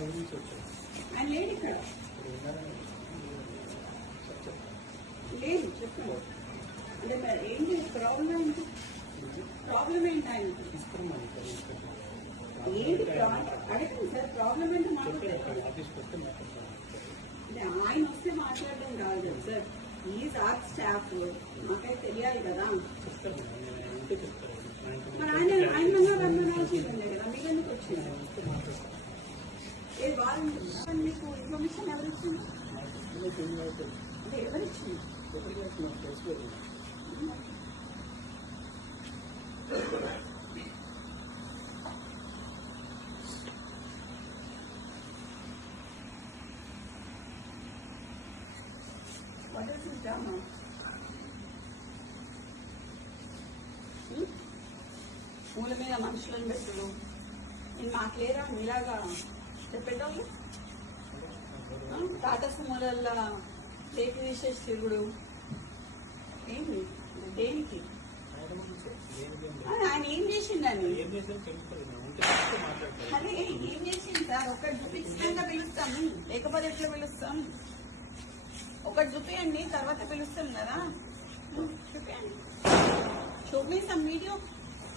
ఆయన ఆయన ఇక్కడ సార్ చెప్తాను లేదు చెప్పండి అంటే మరి ఏంటి ప్రాబ్లం ఏంటి ప్రాబ్లం ఏంటి అడగండి సార్ ప్రాబ్లం ఏంటో అంటే ఆయన వస్తే మాట్లాడడం కాదు కదా సార్ ఈ ఆర్ట్ స్టాఫ్ నాకైతే తెలియాలి కదా ఆయన మరి ఆయన ఆయన కదా మీకు ఎందుకు వచ్చింది మీకు ఇన్ఫర్మేషన్ ఎవరు ఇచ్చింది నాకు ఇందులో తెలియదు అవుతుంది అంటే ఎవరు ఇచ్చింది ఎప్పటికీ నాకు తెలుసుకోలేదు What is this drama? Hmm? మూల మీద మనుషులను పెట్టుడు నేను మాకు లేరా మీలాగా చెప్పేటోళ్ళు? టాటా సుమోలల్లో టేక్ తీసేసి తిరుగుడు ఏంటి దేనికి? ఆయన ఏం ఆ, ఏం చేసిండని అదే ఏం చేసింది సార్? ఒకటి చూపించినాక పిలుస్తాము లేకపోతే ఎట్లా పిలుస్తాం? ఒకటి చూపియండి తర్వాత పిలుస్తాం కదా చూపియండి. చూపిస్తాం వీడియో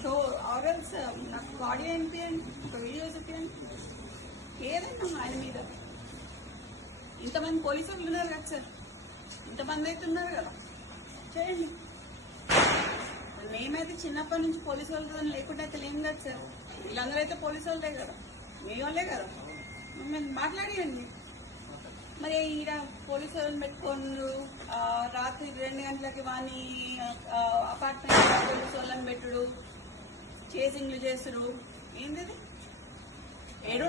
షో ఆర్ఎల్స్ నాకు ఆడియో అనిపించండి ఒక వీడియో చూపించండి ఏదైనా ఆయన మీద. ఇంతమంది పోలీసులు ఉన్నారు కదా సార్. ఇంతమంది అయితే ఉన్నారు కదా. చేయండి. మేమైతే చిన్నప్పటి నుంచి పోలీసు వాళ్ళతో లేకుండా అయితే లేము కదా సార్. వీళ్ళందరూ అయితే పోలీసు వాళ్ళే కదా. మీ వాళ్ళే కదా. మేము మాట్లాడేయండి. మరి ఈడ పోలీసు వాళ్ళని పెట్టుకోండు రాత్రి రెండు గంటలకి వాని అపార్ట్మెంట్ పోలీసు వాళ్ళని పెట్టుడు. చేసింగ్లు చేసుడు ఏంటిది?